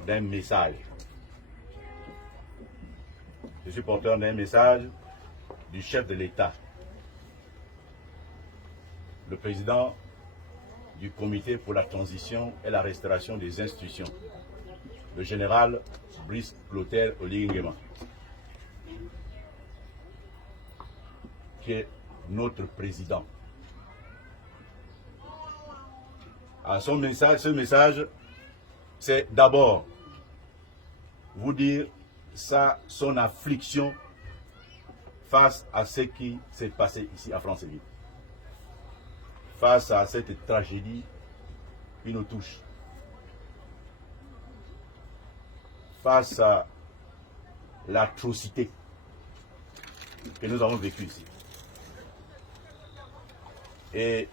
d'un message. Je suis porteur d'un message du chef de l'État, le président du comité pour la transition et la restauration des institutions, le général Brice Clotaire Oligui Nguema, qui est notre président. Alors ce message, c'est d'abord vous dire son affliction face à ce qui s'est passé ici à Franceville. Face à cette tragédie qui nous touche. Face à l'atrocité que nous avons vécue ici. Et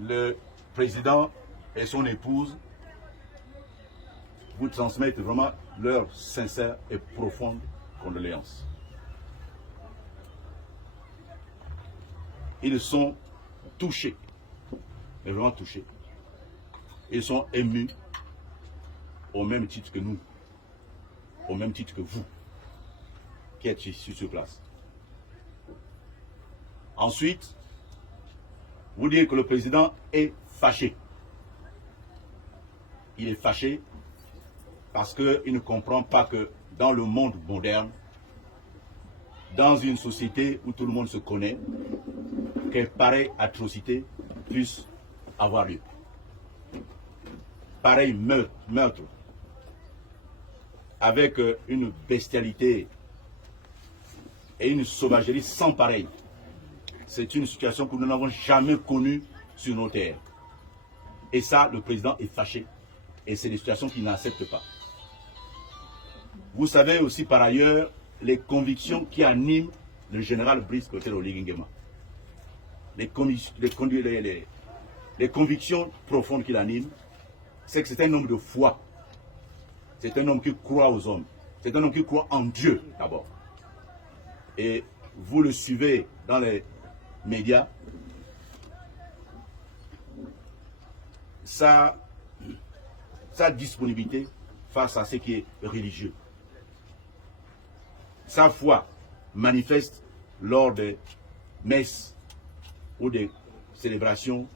le président et son épouse vous transmettent vraiment leurs sincères et profondes condoléances. Ils sont touchés, mais vraiment touchés. Ils sont émus au même titre que nous, au même titre que vous, qui êtes ici sur place. Ensuite, vous dire que le président est fâché. Il est fâché parce qu'il ne comprend pas que dans le monde moderne, dans une société où tout le monde se connaît, que pareille atrocité puisse avoir lieu. Pareil meurtre, avec une bestialité et une sauvagerie sans pareil. C'est une situation que nous n'avons jamais connue sur nos terres. Et ça, le président est fâché. Et c'est des situations qu'il n'accepte pas. Vous savez aussi par ailleurs les convictions qui animent le général Brice Clotaire Oligui Nguema. Les convictions profondes qu'il anime, c'est que c'est un homme de foi. C'est un homme qui croit aux hommes. C'est un homme qui croit en Dieu d'abord. Et vous le suivez dans les médias. Sa disponibilité face à ce qui est religieux. Sa foi manifeste lors des messes ou des célébrations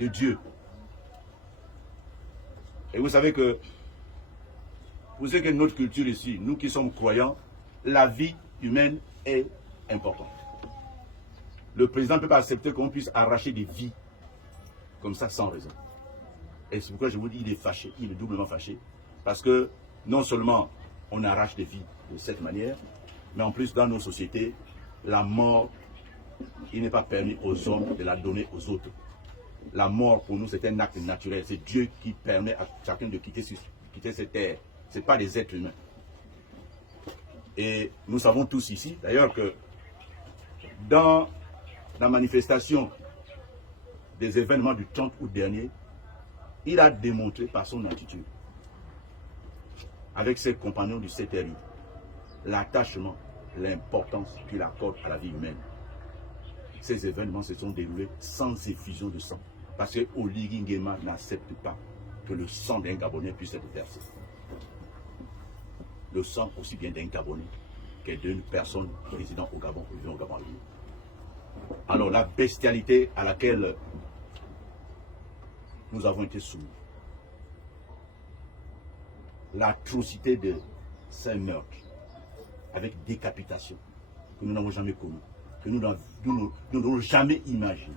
de Dieu. Et vous savez que notre culture ici, nous qui sommes croyants, la vie humaine est importante. Le président ne peut pas accepter qu'on puisse arracher des vies comme ça sans raison. Et c'est pourquoi je vous dis, il est fâché, il est doublement fâché. Parce que non seulement on arrache des vies de cette manière, mais en plus dans nos sociétés, la mort, il n'est pas permis aux hommes de la donner aux autres. La mort pour nous c'est un acte naturel, c'est Dieu qui permet à chacun de quitter cette terre. Ce n'est pas des êtres humains. Et nous savons tous ici, d'ailleurs que dans la manifestation des événements du 30 août dernier, il a démontré par son attitude, avec ses compagnons du CTRI, l'attachement, l'importance qu'il accorde à la vie humaine. Ces événements se sont déroulés sans effusion de sang, parce que Oligui Nguema n'accepte pas que le sang d'un Gabonais puisse être versé. Le sang aussi bien d'un Gabonais que d'une personne résidant au Gabon ou vivant au Gabon. Alors la bestialité à laquelle nous avons été soumis, l'atrocité de ces meurtres avec décapitation que nous n'avons jamais connu, que nous n'avons jamais imaginé,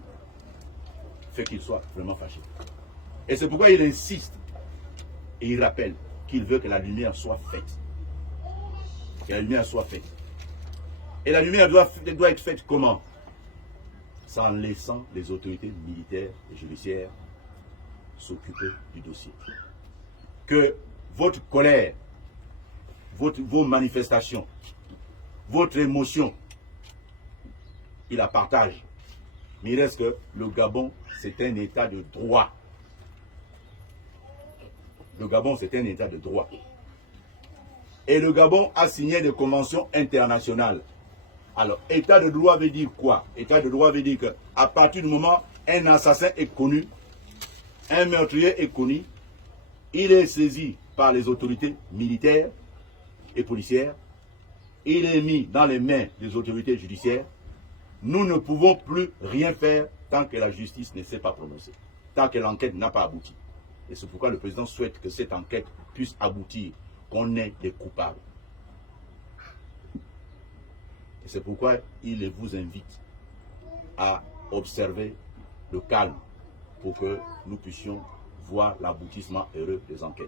fait qu'il soit vraiment fâché. Et c'est pourquoi il insiste et il rappelle qu'il veut que la lumière soit faite. Que la lumière soit faite. Et la lumière doit être faite comment? Sans laissant les autorités militaires et judiciaires s'occuper du dossier. Que votre colère, vos manifestations, votre émotion, il la partage. Mais il reste que le Gabon, c'est un état de droit. Le Gabon, c'est un état de droit. Et le Gabon a signé des conventions internationales. Alors, état de droit veut dire quoi? État de droit veut dire qu'à partir du moment où un assassin est connu, un meurtrier est connu, il est saisi par les autorités militaires et policières. Il est mis dans les mains des autorités judiciaires. Nous ne pouvons plus rien faire tant que la justice ne s'est pas prononcée, tant que l'enquête n'a pas abouti. Et c'est pourquoi le président souhaite que cette enquête puisse aboutir, qu'on ait des coupables. Et c'est pourquoi il vous invite à observer le calme pour que nous puissions voir l'aboutissement heureux des enquêtes.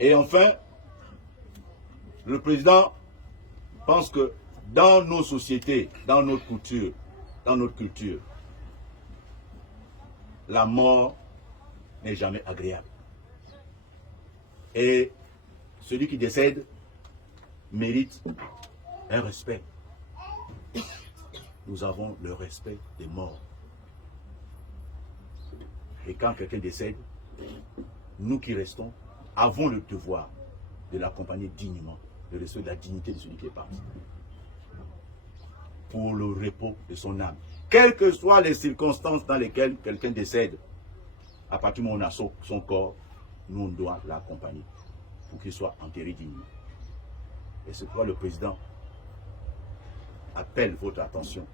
Et enfin, le président pense que dans nos sociétés, dans notre culture, la mort n'est jamais agréable. Et celui qui décède mérite un respect. Nous avons le respect des morts. Et quand quelqu'un décède, nous qui restons avons le devoir de l'accompagner dignement, de respect de la dignité de celui qui est parti, pour le repos de son âme. Quelles que soient les circonstances dans lesquelles quelqu'un décède, à partir du moment où on a son corps, nous on doit l'accompagner pour qu'il soit enterré dignement. Et c'est pourquoi le président appelle votre attention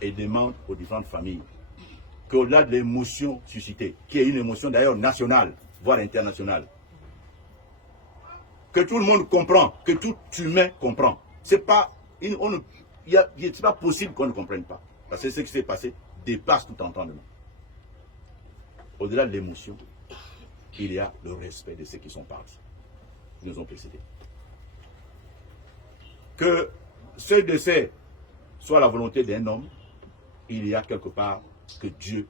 et demande aux différentes familles qu'au-delà de l'émotion suscitée, qui est une émotion d'ailleurs nationale, voire internationale, que tout le monde comprend, que tout humain comprend. C'est pas possible qu'on ne comprenne pas. Parce que ce qui s'est passé dépasse tout entendement. Au-delà de l'émotion, il y a le respect de ceux qui sont partis, qui nous ont précédés. Que ce décès soit la volonté d'un homme, il y a quelque part que Dieu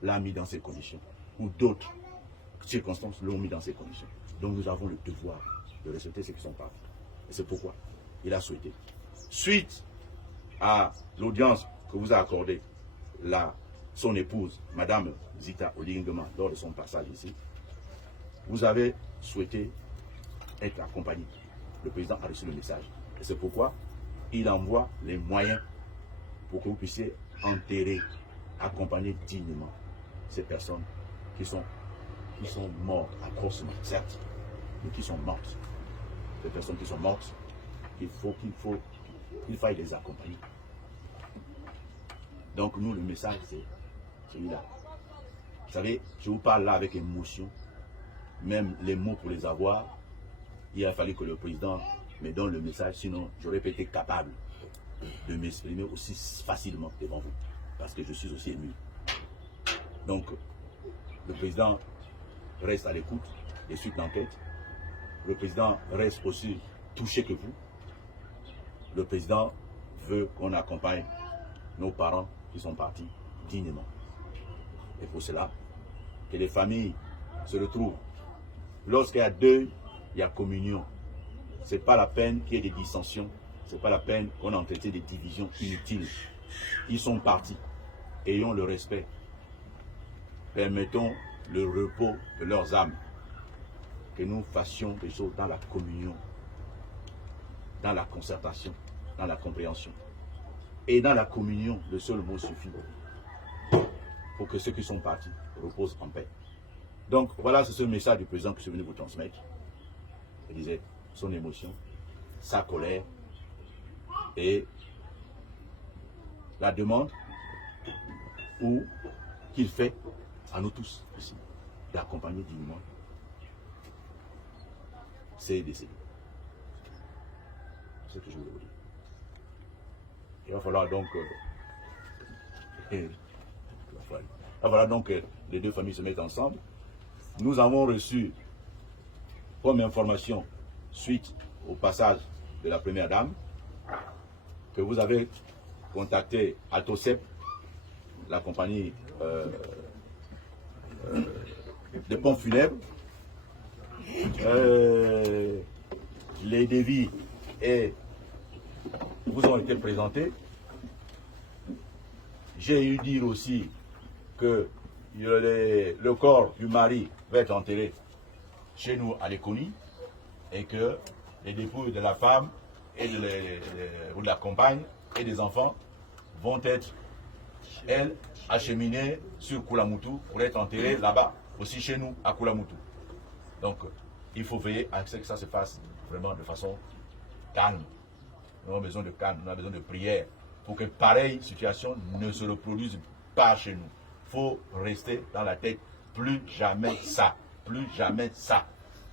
l'a mis dans ces conditions, ou d'autres circonstances l'ont mis dans ces conditions. Donc nous avons le devoir de respecter ceux qui sont partis. Et c'est pourquoi il a souhaité, suite à l'audience que vous a accordée son épouse, Madame Zita Odingema, lors de son passage ici, vous avez souhaité être accompagné. Le président a reçu le message. Et c'est pourquoi il envoie les moyens pour que vous puissiez enterrer, accompagner dignement ces personnes qui sont mortes atrocement, certes, mais qui sont mortes. Ces personnes qui sont mortes, il faille les accompagner. Donc nous, le message, c'est celui-là. Vous savez, je vous parle là avec émotion, même les mots pour les avoir, il a fallu que le président me donne le message, sinon j'aurais pas été capable de m'exprimer aussi facilement devant vous, parce que je suis aussi ému. Donc, le président reste à l'écoute des suites d'enquête. Le président reste aussi touché que vous. Le président veut qu'on accompagne nos parents qui sont partis dignement. Et pour cela, que les familles se retrouvent. Lorsqu'il y a deuil, il y a communion. Ce n'est pas la peine qu'il y ait des dissensions. Ce n'est pas la peine qu'on entretient des divisions inutiles. Ils sont partis. Ayons le respect. Permettons le repos de leurs âmes. Que nous fassions des choses dans la communion, dans la concertation, dans la compréhension. Et dans la communion, le seul mot suffit pour que ceux qui sont partis reposent en paix. Donc voilà, c'est ce message du président que je suis venu vous transmettre. Il disait son émotion, sa colère et la demande qu'il fait à nous tous ici d'accompagner dignement ces décédés. C'est ce que je voulais vous dire. Il va falloir donc que les deux familles se mettent ensemble. Nous avons reçu comme information, suite au passage de la première dame, que vous avez contacté Altosep, la compagnie de pompes funèbres. Les devis vous ont été présentés. J'ai eu dire aussi que le corps du mari va être enterré chez nous à Léconie et que les dépouilles de la femme et ou de la compagne et des enfants vont être, elles, acheminées sur Koulamoutou pour être enterrées là-bas. aussi chez nous, à Koulamoutou. Donc, il faut veiller à ce que ça se fasse vraiment de façon calme. Nous avons besoin de calme, nous avons besoin de prière pour que pareille situation ne se reproduise pas chez nous. Il faut rester dans la tête, plus jamais ça, plus jamais ça.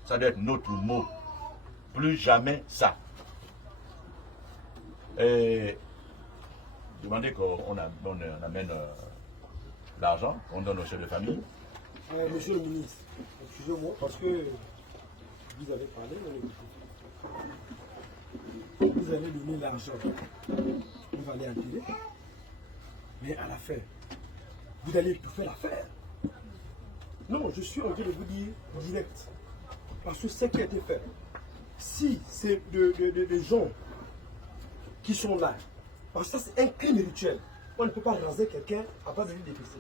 Ça doit être notre mot, plus jamais ça. Et demander qu'on amène l'argent, on donne aux chefs de famille. Monsieur le ministre, excusez-moi, parce que vous avez parlé, vous avez donné l'argent, vous allez enterrer, mais à la fin, vous allez tout faire l'affaire. Non, je suis en train de vous dire direct, parce que ce qui a été fait, si c'est des gens qui sont là, parce que ça c'est un crime rituel, on ne peut pas raser quelqu'un après de lui dépecer.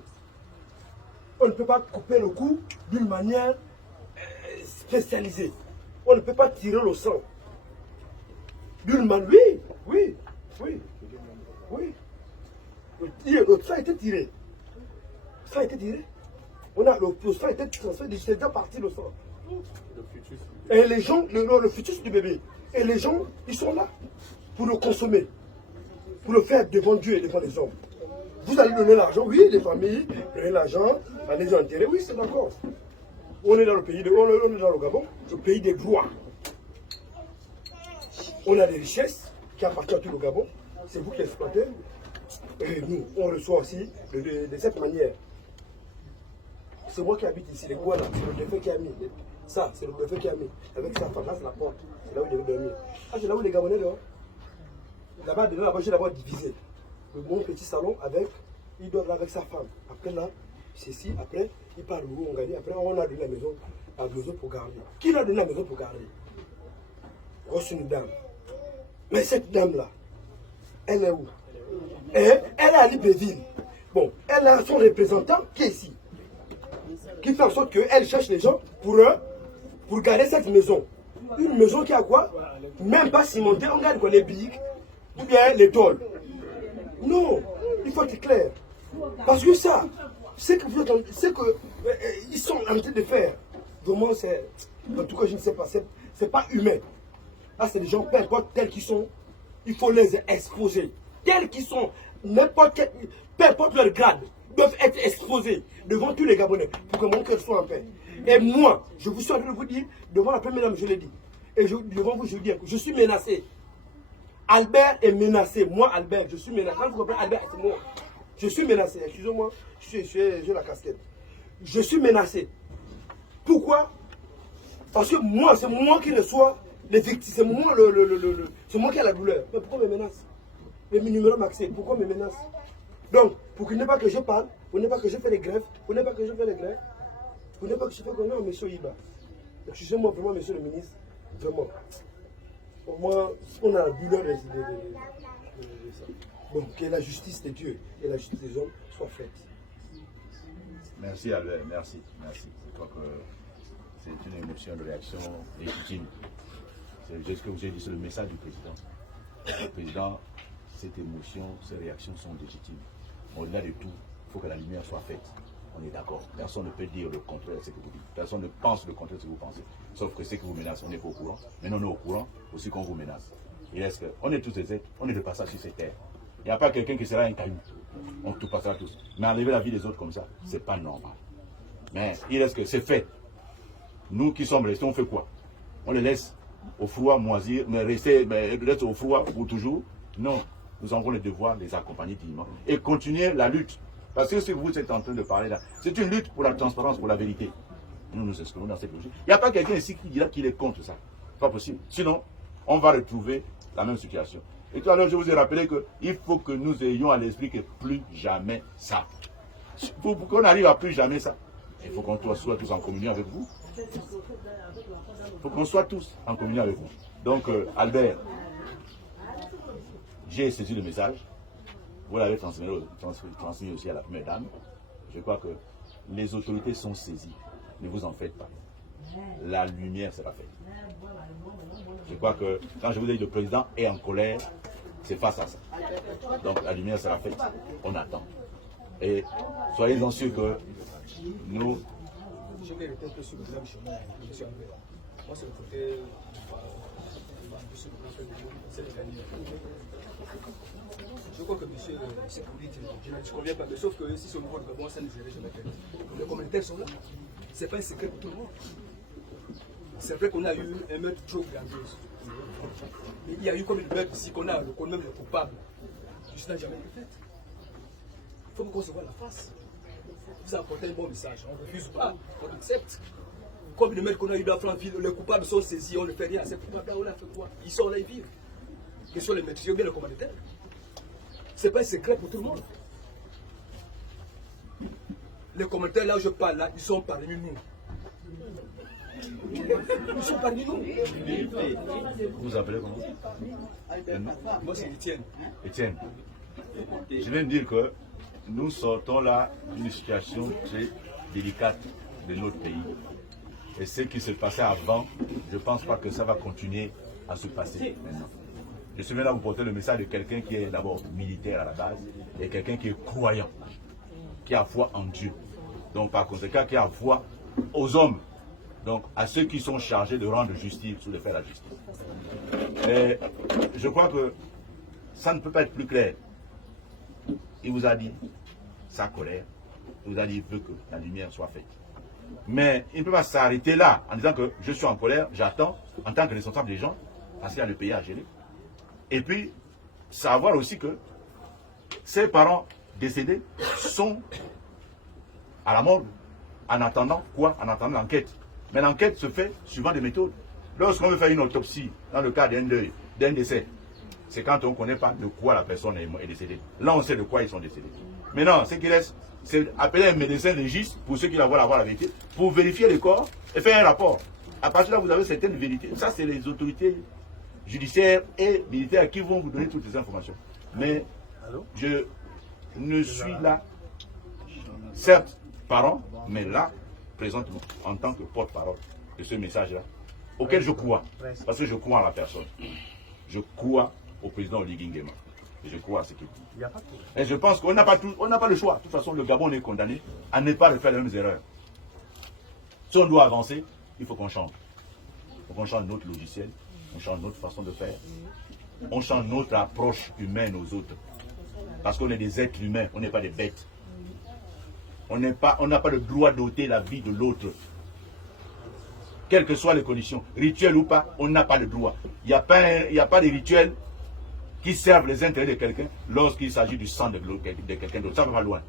On ne peut pas couper le cou d'une manière spécialisée. On ne peut pas tirer le sang. D'une manière... Oui. Le sang a été tiré. Le sang a été tiré. Le sang a été transféré, c'est déjà parti le sang. Et les gens, le fœtus du bébé, et les gens, ils sont là pour le consommer, pour le faire devant Dieu et devant les hommes. Vous allez donner l'argent, oui, les familles, donner l'argent, allez enterrer, oui, c'est d'accord. On est dans le pays, on est dans le Gabon, le pays des droits. On a des richesses qui appartiennent à tout le Gabon, c'est vous qui exploitez. Et nous, on reçoit aussi de cette manière. C'est moi qui habite ici, les Gouanas, c'est le défunt qui a mis. Ça, c'est le défunt qui a mis. Avec sa femme, là, c'est la porte. C'est là où il devait dormir. Ah, c'est là où les Gabonais dehors. Là-bas, j'ai d'abord divisé. Le bon petit salon avec, il dort là avec sa femme. Après là, ceci, après, il part où on gagne. Après, on a donné la maison à maison pour garder. Qui l'a donné la maison pour garder? Oh, c'est une dame. Mais cette dame-là, elle est où? Elle est à Libreville. Bon, elle a son représentant qui est ici. Qui fait en sorte qu'elle cherche les gens pour garder cette maison. Une maison qui a quoi? Même pas cimentée, on garde quoi? Les briques ou bien les tôles. Non, il faut être clair. Parce que ça, c'est qu'ils sont en train de faire. Vraiment, c'est. En tout cas, je ne sais pas. C'est pas humain. Là, c'est des gens, peu importe tels qu'ils sont, il faut les exposer. Tels qu'ils sont, peu importe leur grade, doivent être exposés devant tous les Gabonais pour que mon cœur soit en paix. Et moi, je vous suis en train de vous dire, devant la première dame, je l'ai dit. Et devant vous, je dis, je suis menacé. Albert est menacé. Moi, Albert, je suis menacé. Quand vous comprenez, Albert, c'est moi. Je suis menacé. Excusez-moi, j'ai la casquette. Je suis menacé. Pourquoi? Parce que moi, c'est moi qui reçois les victimes. C'est moi, c'est moi qui ai la douleur. Mais pourquoi me menace? Les numéros maxés, pourquoi me menace? Donc, pour qu'il n'ait pas que je parle, pour ne pas que je fais les grèves, pour ne pas que je fais les grèves, pour ne pas que je fais non, monsieur Iba. Excusez-moi vraiment, monsieur le ministre, vraiment. Au moins, on a la douleur de ça. Bon, que la justice de Dieu et la justice des hommes soient faites. Merci Albert, merci. Je crois que c'est une émotion de réaction légitime. C'est ce que vous avez dit, c'est le message du président. Le président, cette émotion, ces réactions sont légitimes. Au-delà de tout, il faut que la lumière soit faite. On est d'accord. Personne ne peut dire le contraire de ce que vous dites. Personne ne pense le contraire de ce que vous pensez. Sauf que ce qui vous menace, on n'est pas au courant. Mais on est au courant aussi qu'on vous menace. On est tous des êtres, on est de passage sur cette terre. Il n'y a pas quelqu'un qui sera un caillou. On tout passera tous. Mais enlever la vie des autres comme ça, c'est pas normal. Mais il reste que c'est fait. Nous qui sommes restés, on fait quoi? On les laisse au froid moisir, mais rester au froid pour toujours? Non. Nous avons le devoir de les accompagner dignement et continuer la lutte. Parce que ce que vous êtes en train de parler là, c'est une lutte pour la transparence, pour la vérité. Nous nous inscrivons dans cette logique. Il n'y a pas quelqu'un ici qui dira qu'il est contre ça. Pas possible. Sinon, on va retrouver la même situation. Et tout à l'heure, je vous ai rappelé qu'il faut que nous ayons à l'esprit que plus jamais ça. Pour qu'on arrive à plus jamais ça, il faut qu'on soit tous en communion avec vous. Il faut qu'on soit tous en communion avec vous. Donc, Albert, j'ai saisi le message. Vous l'avez transmis aussi à la première dame. Je crois que les autorités sont saisies. Ne vous en faites pas. La lumière sera faite. Je crois que quand je vous ai dit le président est en colère, c'est face à ça. Donc la lumière sera faite. On attend. Et soyez-en sûrs que nous Je vais rester un peu sur le même chemin que M. Albert. Moi, c'est le côté. C'est le candidat. Je crois que monsieur c'est politique, je ne conviens pas, mais sauf que si c'est au niveau de Gabon, ça ne serait jamais fait. Les commentaires sont là. Ce n'est pas un secret pour tout le monde. C'est vrai qu'on a eu un meurtre trop grandiose. Mais il y a eu comme une meurtre ici qu'on a, qu'on même le coupable. Je n'ai jamais été fait. Il faut qu'on se voit la face. Vous apportez un bon message, on ne refuse pas, on accepte. Comme le meurtre qu'on a eu dans Franville, les coupables sont saisis, on ne fait rien. Ces coupables-là, on a fait quoi? Ils sont là, ils vivent. Quels sont les maîtres, bien le commanditaire? Ce n'est pas un secret pour tout le monde. Les commentaires là où je parle, là, ils sont parmi nous. Ils sont parmi nous. Vous vous appelez comment? Moi, c'est Étienne. Étienne. Je viens de dire que nous sortons là d'une situation très délicate de notre pays. Et ce qui se passait avant, je ne pense pas que ça va continuer à se passer maintenant. Je suis venu là vous porter le message de quelqu'un qui est d'abord militaire à la base et quelqu'un qui est croyant, qui a foi en Dieu. Donc par conséquent, qui a foi aux hommes, donc à ceux qui sont chargés de rendre justice ou de faire la justice. Et je crois que ça ne peut pas être plus clair. Il vous a dit sa colère, il vous a dit qu'il veut que la lumière soit faite. Mais il ne peut pas s'arrêter là en disant que je suis en colère, j'attends en tant que responsable des gens, parce qu'il y a le pays à gérer. Et puis, savoir aussi que ses parents décédés sont à la mort en attendant quoi? En attendant l'enquête. Mais l'enquête se fait suivant des méthodes. Lorsqu'on veut faire une autopsie, dans le cas d'un deuil, d'un décès, c'est quand on ne connaît pas de quoi la personne est décédée. Là, on sait de quoi ils sont décédés. Maintenant, ce qui reste, c'est appeler un médecin légiste, pour ceux qui veulent avoir la vérité, pour vérifier les corps et faire un rapport. À partir de là, vous avez certaines vérités. Ça, c'est les autorités judiciaires et militaires qui vont vous donner toutes ces informations. Mais je ne suis là, certes, parent, mais là, présentement, en tant que porte-parole de ce message-là, auquel je crois. Parce que je crois en la personne. Je crois au président Oligui Nguema. Et je crois à ce qu'il dit. Et je pense qu'on n'a pas, pas le choix. De toute façon, le Gabon est condamné à ne pas refaire les mêmes erreurs. Si on doit avancer, il faut qu'on change. Il faut qu'on change notre logiciel, on change notre façon de faire, on change notre approche humaine aux autres. Parce qu'on est des êtres humains, on n'est pas des bêtes. On n'a pas le droit d'ôter la vie de l'autre. Quelles que soient les conditions, rituelles ou pas, on n'a pas le droit. Il n'y a pas de rituels qui servent les intérêts de quelqu'un lorsqu'il s'agit du sang de quelqu'un d'autre. Ça va pas loin.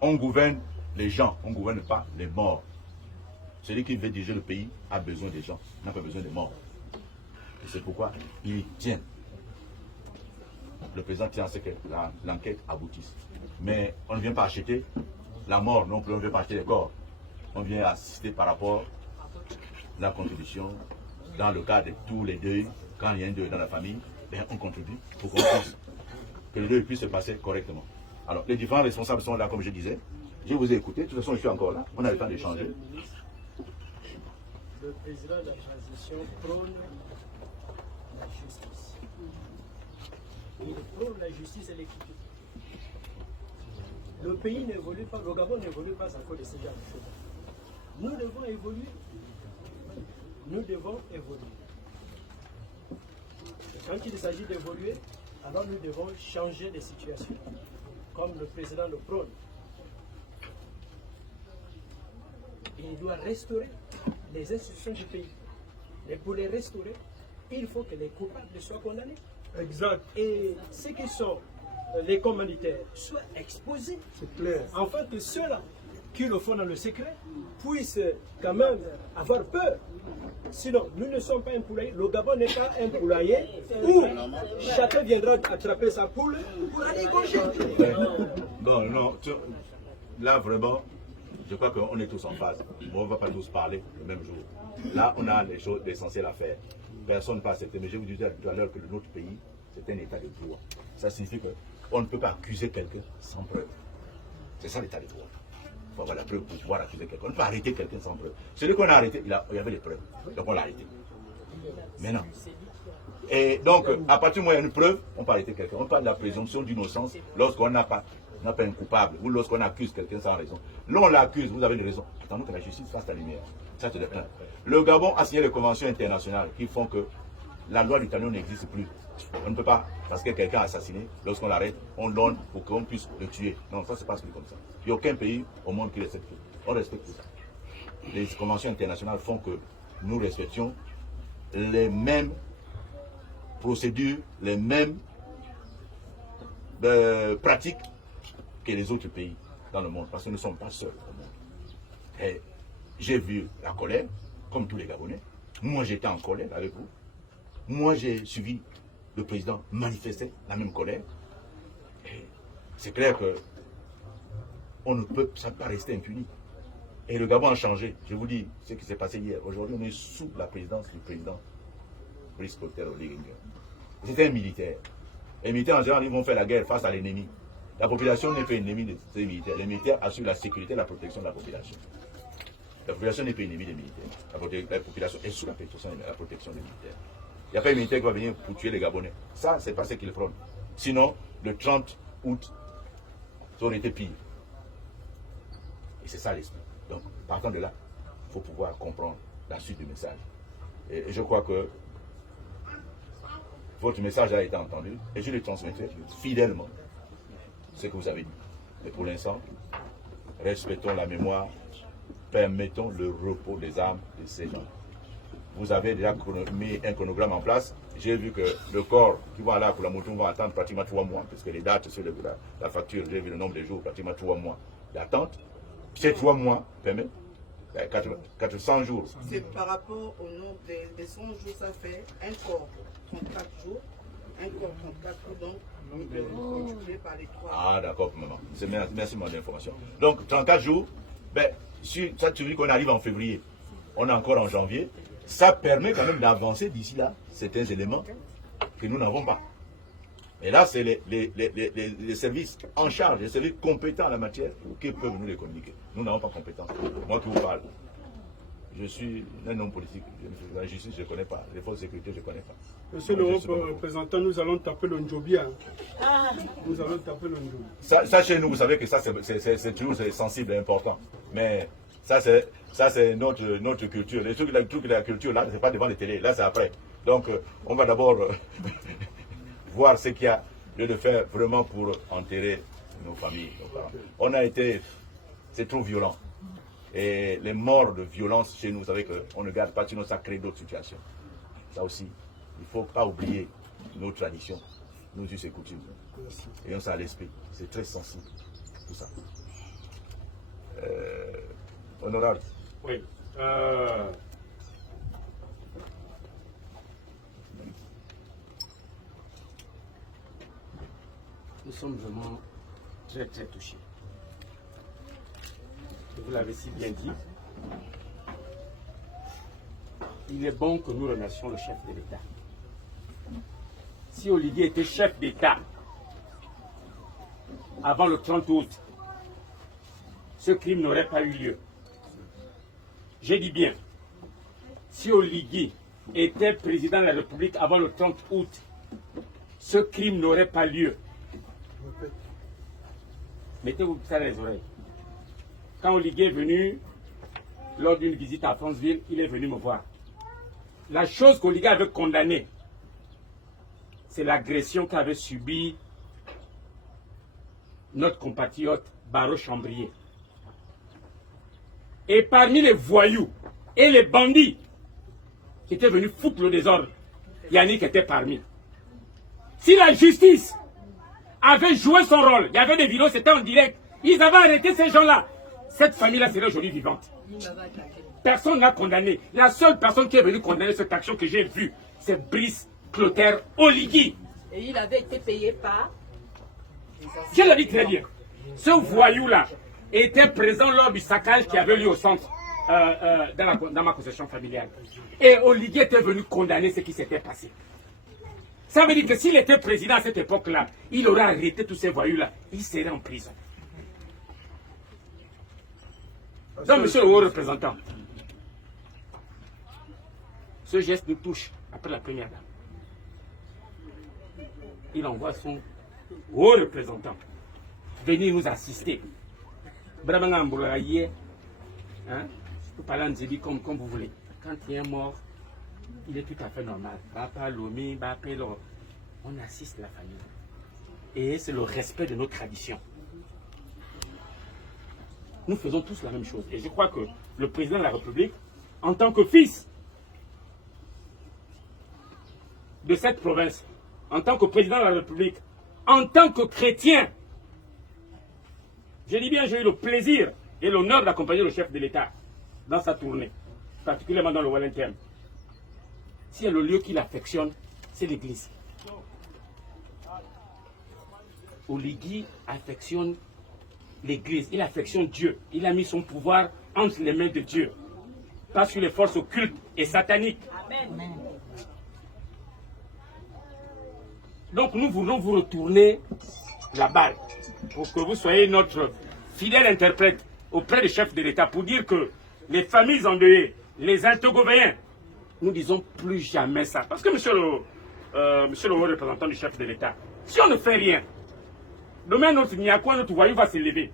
On gouverne les gens, on ne gouverne pas les morts. Celui qui veut diriger le pays a besoin des gens, n'a pas besoin des morts. Et c'est pourquoi il tient. Le président tient à ce que l'enquête aboutisse. Mais on ne vient pas acheter la mort non plus, on ne vient pas acheter les corps. On vient assister par rapport à la contribution. Dans le cas de tous les deuils, quand il y a un deuil dans la famille, bien, on contribue pour qu'on puisse, que le deuil puisse se passer correctement. Alors, les différents responsables sont là, comme je disais. Je vous ai écouté. De toute façon, je suis encore là. On a le temps d'échanger. Le président de la transition prône la justice. Il prône la justice et l'équité. Le pays n'évolue pas, le Gabon n'évolue pas à cause de ces genre de choses. Nous devons évoluer. Nous devons évoluer. Et quand il s'agit d'évoluer, alors nous devons changer de situation, comme le président le prône. Il doit restaurer les institutions du pays. Mais pour les restaurer, il faut que les coupables soient condamnés. Exact. Et ceux qui sont les commanditaires soient exposés. C'est clair. Afin que ceux-là qui le font dans le secret puissent quand même avoir peur. Sinon, nous ne sommes pas un poulailler. Le Gabon n'est pas un poulailler où chacun viendra attraper sa poule pour aller égorger. Bon, non, là vraiment, je crois qu'on est tous en phase. On ne va pas tous parler le même jour. Là, on a les choses essentielles à faire. Personne ne peut accepter. Mais je vous disais tout à l'heure que notre pays, c'est un état de droit. Ça signifie qu'on ne peut pas accuser quelqu'un sans preuve. C'est ça l'état de droit. Il faut avoir la preuve pour pouvoir accuser quelqu'un. On ne peut pas arrêter quelqu'un sans preuve. Celui qu'on a arrêté, il y avait des preuves. Donc on l'a arrêté. Maintenant. Et donc, à partir du moment où il y a une preuve, on peut arrêter quelqu'un. On parle de la présomption d'innocence lorsqu'on n'a pas On n'a pas un coupable. Ou lorsqu'on accuse quelqu'un sans raison. Là, on l'accuse, vous avez une raison. Attendons que la justice fasse la lumière. Ça, c'est de un. Le Gabon a signé les conventions internationales qui font que la loi du talion n'existe plus. On ne peut pas, parce que quelqu'un a assassiné, lorsqu'on l'arrête, on donne pour qu'on puisse le tuer. Non, ça, c'est pas plus comme ça. Il n'y a aucun pays au monde qui respecte tout. On respecte tout ça. Les conventions internationales font que nous respections les mêmes procédures, les mêmes pratiques que les autres pays dans le monde, parce que nous ne sommes pas seuls au monde. Et j'ai vu la colère, comme tous les Gabonais. Moi, j'étais en colère avec vous. Moi, j'ai suivi le président manifester la même colère. C'est clair que on ne peut pas rester impuni. Et le Gabon a changé. Je vous dis ce qui s'est passé hier. Aujourd'hui, on est sous la présidence du président Brice Clotaire Oligui. C'était un militaire. Les militaires, en général, ils vont faire la guerre face à l'ennemi. La population n'est pas ennemie de ces militaires. Les militaires assurent la sécurité et la protection de la population. La population n'est pas ennemie des militaires. La population est sous la protection des militaires. Il n'y a pas un militaire qui va venir pour tuer les Gabonais. Ça, c'est pas ce qu'ils feront. Sinon, le 30 août, ça aurait été pire. Et c'est ça l'esprit. Donc, partant de là, il faut pouvoir comprendre la suite du message. Et je crois que votre message a été entendu et je le transmettrai fidèlement ce que vous avez dit. Mais pour l'instant, respectons la mémoire, permettons le repos des âmes de ces gens. Vous avez déjà mis un chronogramme en place. J'ai vu que le corps qui va là pour la moto va attendre pratiquement 3 mois, parce que les dates sur la facture, j'ai vu le nombre de jours, pratiquement 3 mois d'attente. Ces 3 mois permettent 400 jours. C'est par rapport au nombre des 100 jours, ça fait un corps 34 jours, un corps 34 jours, donc multiplié par les 3. Ah d'accord, maman. Merci pour l'information. Donc 34 jours, si ça tu dis qu'on arrive en février, on est encore en janvier, ça permet quand même d'avancer d'ici là certains éléments que nous n'avons pas. Et là, c'est les services en charge, les services compétents en la matière qui peuvent nous les communiquer. Nous n'avons pas compétence. Moi qui vous parle, je suis un homme politique. La justice, je ne connais pas. Les forces de sécurité, je ne connais pas. Monsieur le représentant, nous allons taper le Ndjobia. Nous allons taper le Ndjobia. Ça, chez nous, vous savez que ça, c'est toujours sensible et important. Mais ça, c'est notre culture. Les trucs de la culture, là, ce n'est pas devant les télés. Là, c'est après. Donc, on va d'abord voir ce qu'il y a lieu de faire vraiment pour enterrer nos familles, nos parents. On a été... C'est trop violent. Et les morts de violence chez nous, vous savez qu'on ne garde pas, sinon ça crée d'autres situations. Ça aussi, il ne faut pas oublier nos traditions, nos us et coutumes. Ayons ça à l'esprit. C'est très sensible, tout ça. Honorable. Oui. Nous sommes vraiment très très touchés. Vous l'avez si bien dit. Il est bon que nous remercions le chef de l'État. Si Oligui était chef d'État avant le 30 août, ce crime n'aurait pas eu lieu. J'ai dit bien, si Oligui était président de la République avant le 30 août, ce crime n'aurait pas lieu. Mettez-vous ça dans les oreilles. Quand Oligui est venu, lors d'une visite à Franceville, il est venu me voir. La chose qu'Oligui avait condamnée, c'est l'agression qu'avait subie notre compatriote Baro Chambrier. Et parmi les voyous et les bandits qui étaient venus foutre le désordre, Yannick était parmi. Si la justice avait joué son rôle, il y avait des vidéos, c'était en direct, ils avaient arrêté ces gens-là, cette famille-là serait aujourd'hui vivante. Personne n'a condamné. La seule personne qui est venue condamner cette action que j'ai vue, c'est Brice Clotaire Oligui. Et il avait été payé par... Je l'ai dit très bien. Ce voyou-là était présent lors du saccage qui avait lieu au centre, dans ma concession familiale. Et Oligui était venu condamner ce qui s'était passé. Ça veut dire que s'il était président à cette époque-là, il aurait arrêté tous ces voyous-là. Il serait en prison. Donc, monsieur le haut représentant, ce geste nous touche après la première dame. Il envoie son haut représentant venir nous assister. Hein? Je peux parler en Zébi comme vous voulez. Quand il y a un mort, il est tout à fait normal. On assiste la famille. Et c'est le respect de nos traditions. Nous faisons tous la même chose. Et je crois que le président de la République, en tant que fils de cette province, en tant que président de la République, en tant que chrétien, je dis bien, j'ai eu le plaisir et l'honneur d'accompagner le chef de l'État dans sa tournée, particulièrement dans le Wellington. S'il y a le lieu qu'il affectionne, c'est l'église. Oligui affectionne l'église, il affectionne Dieu. Il a mis son pouvoir entre les mains de Dieu, pas sur les forces occultes et sataniques. Amen. Donc nous voulons vous retourner la balle pour que vous soyez notre fidèle interprète auprès du chef de l'État pour dire que les familles endeuillées, les Altogovéens, nous disons plus jamais ça. Parce que monsieur le haut représentant du chef de l'État, si on ne fait rien, demain notre Niakwa, notre voyou va se lever.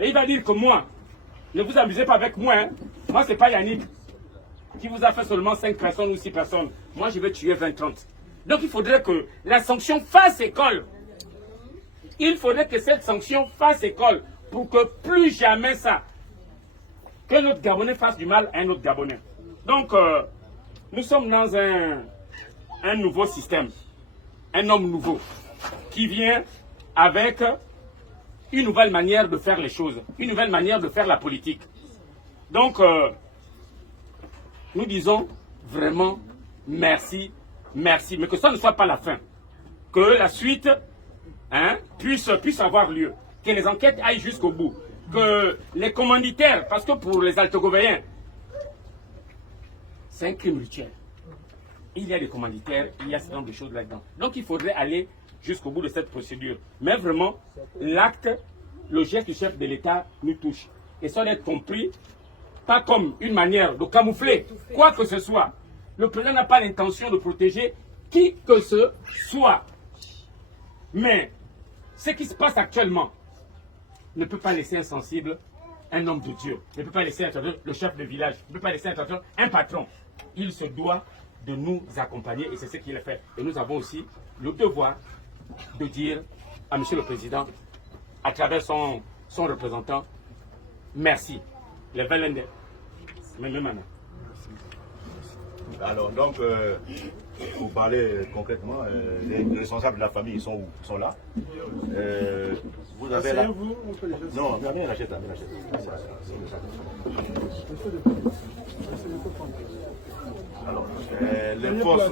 Et il va dire que moi, ne vous amusez pas avec moi. Hein. Moi, ce n'est pas Yannick qui vous a fait seulement 5 personnes ou 6 personnes. Moi, je vais tuer 20-30. Donc, il faudrait que la sanction fasse école. Il faudrait que cette sanction fasse école pour que plus jamais ça, que notre Gabonais fasse du mal à un autre Gabonais. Donc, nous sommes dans un nouveau système, un homme nouveau qui vient avec une nouvelle manière de faire les choses, une nouvelle manière de faire la politique. Donc, nous disons vraiment merci, merci, mais que ça ne soit pas la fin. Que la suite puisse avoir lieu, que les enquêtes aillent jusqu'au bout, que les commanditaires, parce que pour les Altogovéens, c'est un crime rituel. Il y a des commanditaires, il y a ce genre de choses là-dedans. Donc il faudrait aller jusqu'au bout de cette procédure. Mais vraiment, l'acte, le geste du chef de l'État nous touche. Et ça doit être compris, pas comme une manière de camoufler quoi que ce soit. Le président n'a pas l'intention de protéger qui que ce soit. Mais ce qui se passe actuellement ne peut pas laisser insensible un homme de Dieu. Ne peut pas laisser insensible le chef de village. Ne peut pas laisser insensible un patron. Il se doit de nous accompagner et c'est ce qu'il a fait. Et nous avons aussi le devoir de dire à M. le Président, à travers son représentant, merci. Le Valendé. Alors, donc, pour parler concrètement, les responsables de la famille sont où? Ils sont là. Vous avez là. Non, viens, achète. Alors, les forces,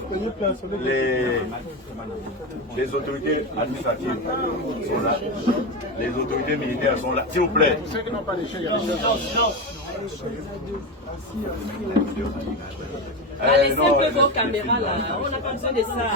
les autorités administratives sont là, les autorités militaires sont là. S'il vous plaît. Ceux qui n'ont pas d'échec, laissez un peu vos caméras là, on n'a pas besoin de ça.